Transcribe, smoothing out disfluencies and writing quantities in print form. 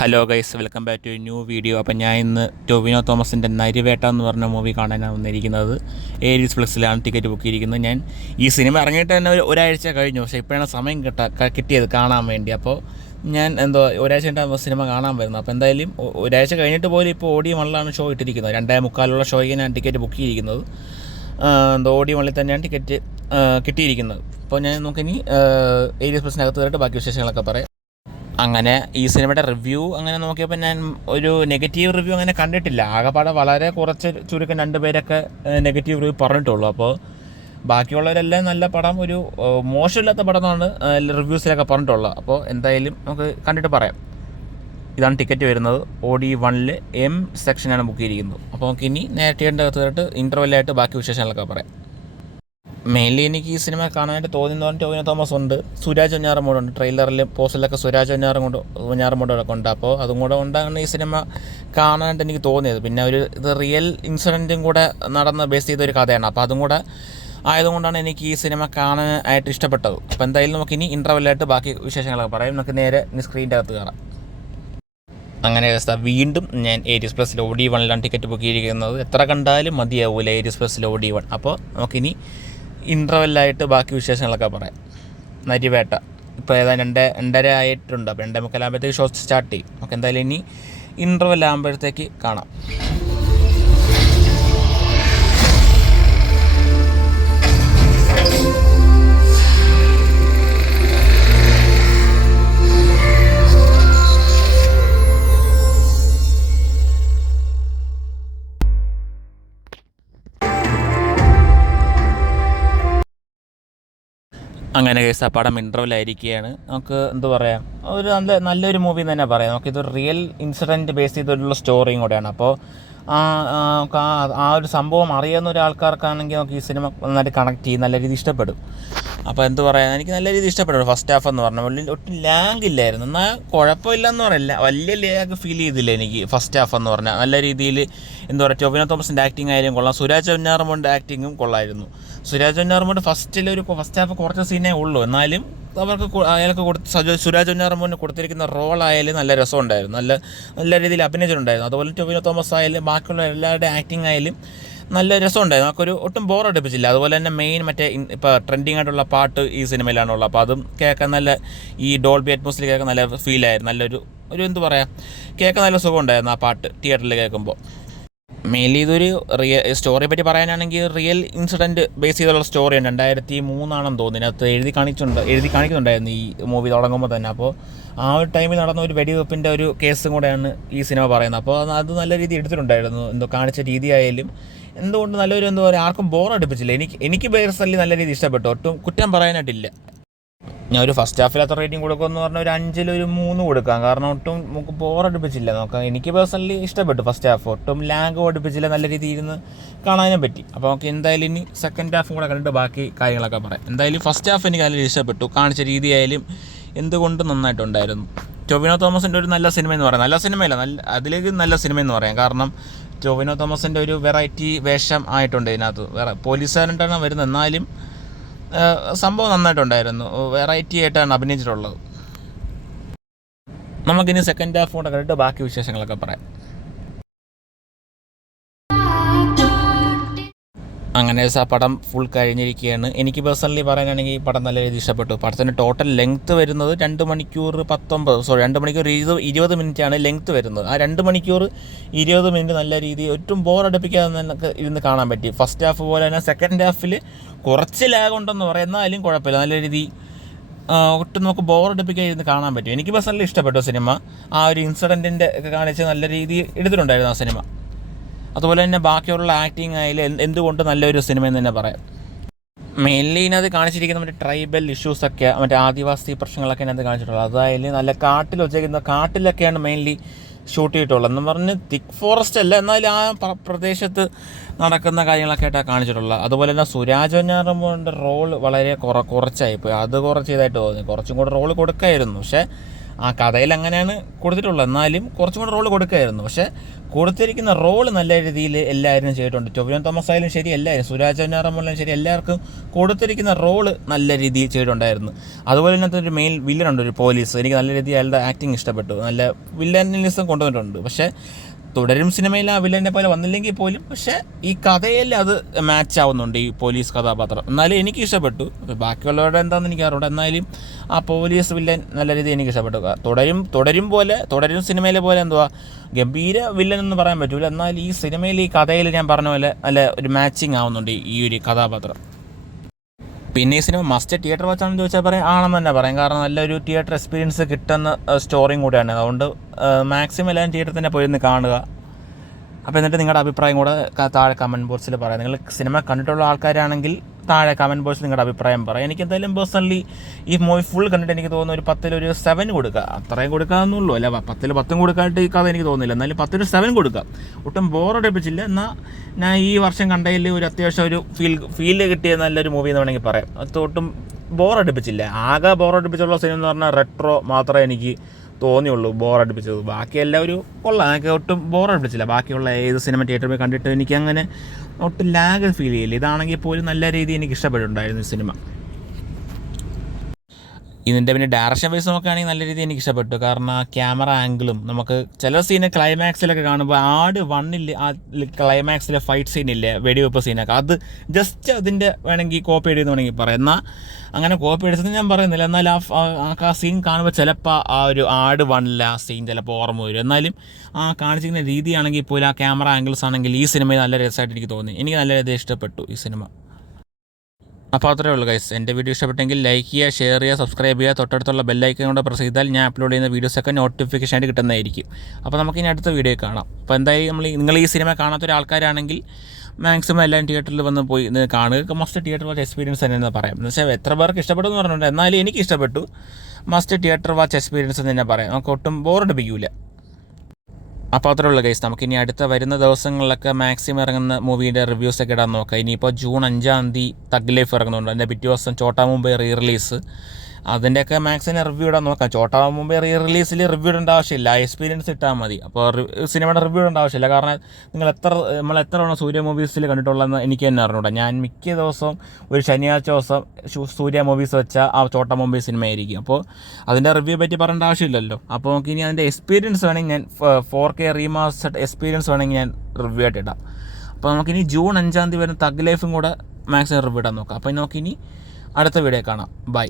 Hello guys, welcome back to new video. അപ്പം ഞാൻ ഇന്ന് ടൊവിനോ തോമസിൻ്റെ നരിവേട്ട എന്ന് പറഞ്ഞ മൂവി കാണാനാണ് വന്നിരിക്കുന്നത്. ഏരീസ് പ്ലസിലാണ് ടിക്കറ്റ് ബുക്ക് ചെയ്തിരിക്കുന്നത്. ഞാൻ ഈ സിനിമ ഇറങ്ങിയിട്ട് തന്നെ ഒരാഴ്ച കഴിഞ്ഞു, പക്ഷേ ഇപ്പോഴാണ് സമയം കിട്ടിയത് കാണാൻ വേണ്ടി. അപ്പോൾ ഞാൻ ഒരാഴ്ച കഴിഞ്ഞിട്ട് സിനിമ കാണാൻ വരുന്നത്. അപ്പോൾ എന്തായാലും ഒരാഴ്ച കഴിഞ്ഞിട്ട് പോലും ഇപ്പോൾ ഓഡിയോ മണിലാണ് ഷോ ഇട്ടിരിക്കുന്നത്. 2:45 ഷോയ്ക്ക് ഞാൻ ടിക്കറ്റ് ബുക്ക് ചെയ്തിരിക്കുന്നത്. ഓഡിയോ മണിൽ തന്നെയാണ് ടിക്കറ്റ് കിട്ടിയിരിക്കുന്നത്. അപ്പോൾ ഞാൻ നമുക്കിനി ഏരീസ് പ്ലസിനകത്ത് കയറിയിട്ട് ബാക്കി വിശേഷങ്ങളൊക്കെ പറയാം. അങ്ങനെ ഈ സിനിമയുടെ റിവ്യൂ അങ്ങനെ നോക്കിയപ്പോൾ ഞാൻ ഒരു നെഗറ്റീവ് റിവ്യൂ അങ്ങനെ കണ്ടിട്ടില്ല. ആകെപ്പാടെ വളരെ കുറച്ച് ചുരുക്കം 2 പേരൊക്കെ നെഗറ്റീവ് റിവ്യൂ പറഞ്ഞിട്ടുള്ളൂ. അപ്പോൾ ബാക്കിയുള്ളവരെല്ലാം നല്ല പടം, ഒരു മോശമില്ലാത്ത പടം എന്നാണ് റിവ്യൂസിലൊക്കെ പറഞ്ഞിട്ടുള്ളത്. അപ്പോൾ എന്തായാലും നമുക്ക് കണ്ടിട്ട് പറയാം. ഇതാണ് ടിക്കറ്റ് വരുന്നത്. OD1 M സെക്ഷനാണ് ബുക്ക് ചെയ്തിരിക്കുന്നത്. അപ്പോൾ നമുക്ക് ഇനി നേരത്തെ കയറിയിട്ട് ഇൻ്റർവെല്ലായിട്ട് ബാക്കി വിശേഷങ്ങളൊക്കെ പറയാം. മെയിൻലി എനിക്ക് ഈ സിനിമ കാണാനായിട്ട് തോന്നുന്നതുകൊണ്ട് ടൊവിനോ തോമസ് ഉണ്ട്, സുരാജ് വെഞ്ഞാറമൂടുണ്ട്. ട്രെയിലറിലും പോസ്റ്ററിലൊക്കെ സുരാജ് വെഞ്ഞാറമൂടൊക്കെ ഉണ്ട്. അപ്പോൾ അതും കൂടെ ഉണ്ടാകുന്ന ഈ സിനിമ കാണാനായിട്ട് എനിക്ക് തോന്നിയത്. പിന്നെ ഇത് റിയൽ ഇൻസിഡൻറ്റും കൂടെ നടന്ന് ബേസ് ചെയ്തൊരു കഥയാണ്. അപ്പോൾ അതും കൂടെ ആയതുകൊണ്ടാണ് എനിക്ക് ഈ സിനിമ കാണാനായിട്ട് ഇഷ്ടപ്പെട്ടത്. അപ്പോൾ എന്തായാലും നമുക്കിനി ഇൻ്റർവെല്ലായിട്ട് ബാക്കി വിശേഷങ്ങളൊക്കെ പറയാം. നമുക്ക് നേരെ സ്ക്രീനിൻ്റെ അകത്ത് കയറാം. അങ്ങനെ വീണ്ടും ഞാൻ ഏരീസ് പ്ലസിൽ OD1 ടിക്കറ്റ് ബുക്ക് ചെയ്തിരിക്കുന്നത്. എത്ര കണ്ടാലും മതിയാവില്ല ഏരീസ് പ്ലസിൽ OD1. അപ്പോൾ നമുക്കിനി ഇൻ്റർവെല്ലായിട്ട് ബാക്കി വിശേഷങ്ങളൊക്കെ പറയാം. നരിവേട്ട ഇപ്പോൾ ഏതാണ്ട് 2:30 ആയിട്ടുണ്ട്. അപ്പോൾ 2:45 ഷോ സ്റ്റാർട്ട് ചെയ്യും. നമുക്ക് എന്തായാലും ഇനി ഇൻ്റർവെല്ലാകുമ്പോഴത്തേക്ക് കാണാം. അങ്ങനെ കേസ് ആ പടം ഇൻ്റർവെല്ലായിരിക്കുകയാണ്. നമുക്ക് എന്താ പറയുക, ഒരു നല്ലൊരു മൂവി എന്ന് തന്നെ പറയാം. നമുക്കിതൊരു റിയൽ ഇൻസിഡൻറ്റ് ബേസ് ചെയ്തിട്ടുള്ള സ്റ്റോറിയും കൂടെയാണ്. അപ്പോൾ ആ ഒരു സംഭവം അറിയാവുന്ന ഒരാൾക്കാർക്കാണെങ്കിൽ നമുക്ക് ഈ സിനിമ നന്നായിട്ട് കണക്ട് ചെയ്യും, നല്ല രീതിയിൽ ഇഷ്ടപ്പെടും. അപ്പോൾ എന്ത് പറയാൻ, എനിക്ക് നല്ല രീതിയിൽ ഇഷ്ടപ്പെട്ടു. ഫസ്റ്റ് ഹാഫ് എന്ന് പറഞ്ഞാൽ ഒട്ടും ലാഗ് ഇല്ലായിരുന്നു. എന്നാൽ കുഴപ്പമില്ലെന്ന് പറയില്ല, വലിയ ലാഗ് ഫീൽ ചെയ്തില്ല എനിക്ക്. ഫസ്റ്റ് ഹാഫ് എന്ന് പറഞ്ഞാൽ നല്ല രീതിയിൽ എന്താ പറയുക, ടൊവിനോ തോമസിൻ്റെ ആക്ടിങ് ആയാലും കൊള്ളാം, സുരാജ് വെഞ്ഞാറമൂടിൻ്റെ ആക്ടിങ്ങും കൊള്ളായിരുന്നു. സുരാജ് വെഞ്ഞാറമൂട് ഫസ്റ്റ് ഹാഫ് കുറച്ച് സീനേ ഉള്ളൂ, എന്നാലും അയാൾക്ക് സുരാജ് വെഞ്ഞാറമൂടിന് കൊടുത്തിരിക്കുന്ന റോളായാലും നല്ല രസമുണ്ടായിരുന്നു, നല്ല രീതിയിൽ അഭിനയിച്ചിട്ടുണ്ടായിരുന്നു. അതുപോലെ ടൊവിനോ തോമസ് ആയാലും ബാക്കിയുള്ള എല്ലാവരുടെ ആക്ടിങ് ആയാലും നല്ല രസമുണ്ടായിരുന്നു. നമുക്കൊരു ഒട്ടും ബോറടിപ്പിച്ചില്ല. അതുപോലെ തന്നെ മെയിൻ ഇപ്പോൾ ട്രെൻഡിങ് ആയിട്ടുള്ള പാട്ട് ഈ സിനിമയിലാണുള്ളത്. അപ്പോൾ അതും കേൾക്കാൻ നല്ല, ഈ ഡോൾബി അറ്റ്മോസ്ഫിയർ കേൾക്കാൻ നല്ല ഫീലായിരുന്നു. നല്ലൊരു എന്താ പറയുക, കേൾക്കാൻ നല്ല സുഖമുണ്ടായിരുന്നു ആ പാട്ട് തിയേറ്ററിൽ കേൾക്കുമ്പോൾ. മെയിൻലി ഇതൊരു സ്റ്റോറിയെ പറ്റി പറയാനാണെങ്കിൽ റിയൽ ഇൻസിഡൻറ്റ് ബേസ് ചെയ്തുള്ള സ്റ്റോറിയാണ്. 2003 തോന്നുന്നു ഇതിനകത്ത് എഴുതി കാണിക്കുന്നുണ്ടായിരുന്നു ഈ മൂവി തുടങ്ങുമ്പോൾ തന്നെ. അപ്പോൾ ആ ഒരു ടൈമിൽ നടന്ന ഒരു വെടിവെപ്പിൻ്റെ ഒരു കേസും കൂടെയാണ് ഈ സിനിമ പറയുന്നത്. അപ്പോൾ അത് നല്ല രീതിയിൽ എടുത്തിട്ടുണ്ടായിരുന്നു. കാണിച്ച രീതിയായാലും എന്തുകൊണ്ട് നല്ലൊരു എന്താ പറയുക, ആർക്കും ബോറടിപ്പിച്ചില്ല. എനിക്ക് പേഴ്സണലി നല്ല രീതിയിൽ ഇഷ്ടപ്പെട്ടു. ഒട്ടും കുറ്റം പറയാനായിട്ടില്ല. ഞാൻ ഒരു ഫസ്റ്റ് ഹാഫിൽ അത്ര റേറ്റിംഗ് കൊടുക്കുമെന്ന് പറഞ്ഞാൽ ഒരു 5-ൽ 3 കൊടുക്കാം. കാരണം ഒട്ടും നമുക്ക് ബോറടിപ്പിച്ചില്ല. എനിക്ക് പേഴ്സണലി ഇഷ്ടപ്പെട്ടു ഫസ്റ്റ് ഹാഫ്. ഒട്ടും ലാഗ് ഓടിപ്പിച്ചില്ല, നല്ല രീതിയിൽ ഇരുന്ന് കാണാനും പറ്റി. അപ്പോൾ നമുക്ക് എന്തായാലും ഇനി സെക്കൻഡ് ഹാഫും കൂടെ കണ്ടിട്ട് ബാക്കി കാര്യങ്ങളൊക്കെ പറയാം. എന്തായാലും ഫസ്റ്റ് ഹാഫ് എനിക്ക് നല്ല ഇഷ്ടപ്പെട്ടു. കാണിച്ച രീതിയായാലും എന്തുകൊണ്ടും നന്നായിട്ടുണ്ടായിരുന്നു. ടൊവിനോ തോമസിൻ്റെ ഒരു നല്ല സിനിമ എന്ന് പറയാം. നല്ല സിനിമയല്ല, അതിലേക്ക് നല്ല സിനിമ എന്ന് പറയാം. കാരണം ടൊവിനോ തോമസിൻ്റെ ഒരു വെറൈറ്റി വേഷം ആയിട്ടുണ്ട് ഇതിനകത്ത്. പോലീസുകാരനായിട്ടാണ് വരുന്നത്, എന്നാലും സംഭവം നന്നായിട്ടുണ്ടായിരുന്നു. വെറൈറ്റി ആയിട്ടാണ് അഭിനയിച്ചിട്ടുള്ളത്. നമുക്കിനി സെക്കൻഡ് ഹാഫ് കൂടെ കണ്ടിട്ട് ബാക്കി വിശേഷങ്ങളൊക്കെ പറയാം. അങ്ങനെ ആ പടം ഫുൾ കഴിഞ്ഞിരിക്കുകയാണ്. എനിക്ക് പേഴ്സണലി പറയാനാണെങ്കിൽ ഈ പടം നല്ല രീതിയിൽ ഇഷ്ടപ്പെട്ടു. പടത്തിൻ്റെ ടോട്ടൽ ലെങ്ത്ത് വരുന്നത് 2 മണിക്കൂർ 20 മിനിറ്റാണ് ലെങ്ത്ത് വരുന്നത്. ആ 2 മണിക്കൂർ 20 മിനിറ്റ് നല്ല രീതിയിൽ ഒട്ടും ബോറടിപ്പിക്കാതെ നമുക്ക് ഇരുന്ന് കാണാൻ പറ്റി. ഫസ്റ്റ് ഹാഫ് പോലെ തന്നെ സെക്കൻഡ് ഹാഫിൽ കുറച്ച് ലാഗ് ഉണ്ടെന്ന് പറയാം, എന്നാലും കുഴപ്പമില്ല, നല്ല രീതിയിൽ ഒട്ടും നമുക്ക് ബോറടിപ്പിക്കാൻ ഇരുന്ന് കാണാൻ പറ്റും. എനിക്ക് പേഴ്സണലി ഇഷ്ടപ്പെട്ടു സിനിമ. ആ ഒരു ഇൻസിഡൻറ്റിൻ്റെ ഒക്കെ കാണിച്ച് നല്ല രീതിയിൽ എടുത്തിട്ടുണ്ടായിരുന്നു ആ സിനിമ. അതുപോലെ തന്നെ ബാക്കിയുള്ള ആക്ടിങ് ആയാലും എന്തുകൊണ്ട് നല്ലൊരു സിനിമ എന്ന് തന്നെ പറയാം. മെയിൻലി ഇതിനകത്ത് കാണിച്ചിരിക്കുന്ന ട്രൈബൽ ഇഷ്യൂസൊക്കെ, ആദിവാസി പ്രശ്നങ്ങളൊക്കെ ഇതിനകത്ത് കാണിച്ചിട്ടുള്ളത്. അതായാലും നല്ല കാട്ടിലൊക്കെയാണ് മെയിൻലി ഷൂട്ട് ചെയ്തിട്ടുള്ളത്. എന്ന് പറഞ്ഞ് തിക്ക് ഫോറസ്റ്റ് അല്ല, എന്നാലും ആ പ്രദേശത്ത് നടക്കുന്ന കാര്യങ്ങളൊക്കെ ആയിട്ടാണ് കാണിച്ചിട്ടുള്ളത്. അതുപോലെ തന്നെ സുരാജ് വെഞ്ഞാറമൂടിൻ്റെ റോൾ വളരെ കുറച്ചായിപ്പോയി. അത് കുറച്ച് ഇതായിട്ട് തോന്നി. കുറച്ചും കൂടെ റോൾ കൊടുക്കായിരുന്നു. പക്ഷേ ആ കഥയിൽ അങ്ങനെയാണ് കൊടുത്തിട്ടുള്ളത്. എന്നാലും കുറച്ചും കൂടെ റോള് കൊടുക്കുമായിരുന്നു. പക്ഷേ കൊടുത്തിരിക്കുന്ന റോള് നല്ല രീതിയിൽ എല്ലാവരും ചെയ്തിട്ടുണ്ട്. ടൊവിനോ തോമസ് ആയാലും ശരി, എല്ലാവരും സുരാജ് വെഞ്ഞാറമ്മൂലായാലും ശരി, എല്ലാവർക്കും കൊടുത്തിരിക്കുന്ന റോള് നല്ല രീതിയിൽ ചെയ്തിട്ടുണ്ടായിരുന്നു. അതുപോലെ തന്നെ ഒരു മെയിൻ വില്ലനുണ്ട്, ഒരു പോലീസ്. എനിക്ക് നല്ല രീതിയിൽ അയാളുടെ ആക്ടിങ് ഇഷ്ടപ്പെട്ടു. നല്ല വില്ലനിസം കൊണ്ടുവന്നിട്ടുണ്ട്. പക്ഷേ തുടരും സിനിമയിൽ ആ വില്ലനെ പോലെ വന്നില്ലെങ്കിൽ പോലും പക്ഷേ ഈ കഥയിൽ അത് മാച്ച് ആവുന്നുണ്ട്, ഈ പോലീസ് കഥാപാത്രം. എന്നാലും എനിക്ക് ഇഷ്ടപ്പെട്ടു. ബാക്കിയുള്ളവരുടെ എന്താണെന്ന് എനിക്ക് അറിയില്ല. എന്നാലും ആ പോലീസ് വില്ലൻ നല്ല രീതിയിൽ എനിക്ക് ഇഷ്ടപ്പെട്ടു. തുടരും സിനിമയിലെ പോലെ എന്തുവാ ഗംഭീര വില്ലൻ എന്ന് പറയാൻ പറ്റൂല. എന്നാൽ ഈ സിനിമയിൽ ഈ കഥയിൽ ഞാൻ പറഞ്ഞ പോലെ നല്ല ഒരു മാച്ചിങ് ആവുന്നുണ്ട് ഈ ഒരു കഥാപാത്രം. പിന്നെ ഈ സിനിമ മസ്റ്റ് തിയേറ്റർ വാച്ചാണെന്ന് ചോദിച്ചാൽ പറയാം, ആണെന്ന് തന്നെ പറയാം. കാരണം നല്ലൊരു തിയേറ്റർ എക്സ്പീരിയൻസ് കിട്ടുന്ന സ്റ്റോറിയും കൂടെയാണ്. അതുകൊണ്ട് മാക്സിമം എല്ലാവരും തിയേറ്ററിൽ തന്നെ പോയിരുന്ന് കാണുക. അപ്പോൾ എന്നിട്ട് നിങ്ങളുടെ അഭിപ്രായം കൂടെ താഴെ കമൻറ്റ് ബോക്സിൽ പറയാം. നിങ്ങൾ സിനിമ കണ്ടിട്ടുള്ള ആൾക്കാരാണെങ്കിൽ താഴെ കമൻറ്റ് ബോക്സിൽ നിങ്ങളുടെ അഭിപ്രായം പറയാം. എനിക്ക് എന്തായാലും പേഴ്സണലി ഈ മൂവി ഫുൾ കണ്ടിട്ട് എനിക്ക് തോന്നുന്നു ഒരു 10 7 കൊടുക്കുക. അത്രയും കൊടുക്കാമെന്നുള്ളൂ. അല്ല 10 10 കൊടുക്കാനായിട്ട് ഈ കഥ എനിക്ക് തോന്നുന്നില്ല. എന്നാലും 10 7 കൊടുക്കുക. ഒട്ടും ബോറടിപ്പിച്ചില്ല. എന്നാൽ ഞാൻ ഈ വർഷം കണ്ടതിൽ ഒരു അത്യാവശ്യം ഒരു ഫീല് കിട്ടിയ നല്ലൊരു മൂവി എന്ന് വേണമെങ്കിൽ പറയാം. അത് ഒട്ടും ബോറടിപ്പിച്ചില്ല. ആകെ ബോറടിപ്പിച്ചുള്ള സിനിമ എന്ന് പറഞ്ഞാൽ റെട്രോ മാത്രമേ എനിക്ക് തോന്നിയുള്ളൂ ബോറടിപ്പിച്ചത്. ബാക്കി എല്ലാവരും കൊള്ളാം. എനിക്ക് ഒട്ടും ബോറടിപ്പിച്ചില്ല. ബാക്കിയുള്ള ഏത് സിനിമ തിയേറ്ററിൽ പോയി കണ്ടിട്ട് എനിക്ക് അങ്ങനെ ഒട്ടും ലാഗ് ഫീൽ ചെയ്യില്ല. ഇതാണെങ്കിൽ പോലും നല്ല രീതിയിൽ എനിക്ക് ഇഷ്ടപ്പെട്ടിട്ടുണ്ടായിരുന്നു ഈ സിനിമ. ഇതിൻ്റെ പിന്നെ ഡയറക്ഷൻ വൈസ് നോക്കുകയാണെങ്കിൽ നല്ല രീതിയിൽ എനിക്ക് ഇഷ്ടപ്പെട്ടു. കാരണം ആ ക്യാമറ ആംഗിളും നമുക്ക് ചില സീന് ക്ലൈമാക്സിലൊക്കെ കാണുമ്പോൾ ആട് 1 ആ ക്ലൈമാക്സിലെ ഫൈറ്റ് സീനില്ലേ, വെടിവെപ്പ് സീനൊക്കെ, അത് ജസ്റ്റ് അതിൻ്റെ വേണമെങ്കിൽ കോപ്പി അടിയെന്ന് വേണമെങ്കിൽ പറയാം. എന്നാൽ അങ്ങനെ കോപ്പി അടിച്ചെന്ന് ഞാൻ പറയുന്നില്ല. എന്നാൽ ആ സീൻ കാണുമ്പോൾ ചിലപ്പോൾ ആ ഒരു ആട് 1 ആ സീൻ ചിലപ്പോൾ ഓർമ്മ വരും. എന്നാലും ആ കാണിച്ചിരിക്കുന്ന രീതിയാണെങ്കിൽ പോലും ആ ക്യാമറ ആംഗിൾസ് ആണെങ്കിൽ ഈ സിനിമയിൽ നല്ല രസമായിട്ട് എനിക്ക് തോന്നി. എനിക്ക് നല്ല രീതിയിൽ ഇഷ്ടപ്പെട്ടു ഈ സിനിമ. അപ്പോൾ അത്രയേ ഉള്ളൂ ഗൈസ്. എൻ്റെ വീഡിയോ ഇഷ്ടപ്പെട്ടെങ്കിൽ ലൈക്ക് ചെയ്യുക, ഷെയർ ചെയ്യുക, സബ്സ്ക്രൈബ് ചെയ്യുക. തൊട്ടടുത്തുള്ള ബെല്ലൈക്കൺ കൂടെ പ്രസ് ചെയ്താൽ ഞാൻ അപ്ലോഡ് ചെയ്യുന്ന വീഡിയോസൊക്കെ നോട്ടിഫിക്കേഷൻ ആയിട്ട് കിട്ടുന്നതായിരിക്കും. അപ്പോൾ നമുക്കിനി അടുത്ത വീഡിയോ കാണാം. അപ്പോൾ എന്തായാലും നിങ്ങൾ ഈ സിനിമ കാണാത്തൊരാൾക്കാരാണെങ്കിൽ മാക്സിമം എല്ലാവരും തിയേറ്ററിൽ വന്ന് പോയി കാണുക. മസ്റ്റ് തിയേറ്റർ വാച്ച് എക്സ്പീരിയൻസ് തന്നെ പറയാം. എന്ന് വെച്ചാൽ എത്ര പേർക്ക് ഇഷ്ടപ്പെടുമെന്ന് പറഞ്ഞിട്ടുണ്ട്. എന്നാലും എനിക്ക് ഇഷ്ടപ്പെട്ടു. മസ്റ്റ് തിയേറ്റർ വാച്ച് എക്സ്പീരിയൻസ് എന്ന് തന്നെ പറയാം. നമുക്ക് ഒട്ടും ബോറടിപ്പിക്കില്ല. അപ്പോൾ അത്രേ ഉള്ളൂ ഗൈസ്. നമുക്കിനി അടുത്ത വരുന്ന ദിവസങ്ങളിലൊക്കെ മാക്സിമം ഇറങ്ങുന്ന മൂവിയുടെ റിവ്യൂസൊക്കെ ഇടാൻ നോക്കാം. ഇനിയിപ്പോൾ ജൂൺ 5 തഗ് ലൈഫ് ഇറങ്ങുന്നുണ്ട്. അതിൻ്റെ പിറ്റേ ദിവസം ചോട്ടാ മുംബൈ റിലീസ്. അതിൻ്റെയൊക്കെ മാക്സിമം റിവ്യൂ ഇടാൻ നോക്കാം. ചോട്ടാ മുംബൈ റിലീസിൽ റിവ്യൂ ഇടേണ്ട ആവശ്യമില്ല, എക്സ്പീരിയൻസ് ഇട്ടാൽ മതി. അപ്പോൾ സിനിമയുടെ റിവ്യൂ ഇടേണ്ട ആവശ്യമില്ല. കാരണം നമ്മൾ എത്ര തവണ സൂര്യ മൂവീസിൽ കണ്ടിട്ടുള്ളതെന്ന് എനിക്ക് തന്നെ അറിഞ്ഞൂടാ. ഞാൻ മിക്ക ദിവസവും ഒരു ശനിയാഴ്ച ദിവസം സൂര്യ മൂവീസ് വെച്ചാൽ ആ ചോട്ടാ മുംബൈ സിനിമ ആയിരിക്കും. അപ്പോൾ അതിൻ്റെ റിവ്യൂ പറ്റി പറയേണ്ട ആവശ്യമില്ലല്ലോ. അപ്പോൾ നമുക്ക് ഇനി അതിൻ്റെ എക്സ്പീരിയൻസ് വേണമെങ്കിൽ ഞാൻ 4K റീമാസ്റ്റർഡ് എക്സ്പീരിയൻസ് വേണമെങ്കിൽ ഞാൻ റിവ്യൂ ആയിട്ട് ഇടാം. അപ്പോൾ നമുക്കിനി ജൂൺ 5 വരുന്ന തഗ് ലൈഫും കൂടെ മാക്സിമം റിവ്യൂ ഇടാൻ നോക്കാം. അപ്പോൾ നമുക്കിനി അടുത്ത വീഡിയോ കാണാം. ബൈ.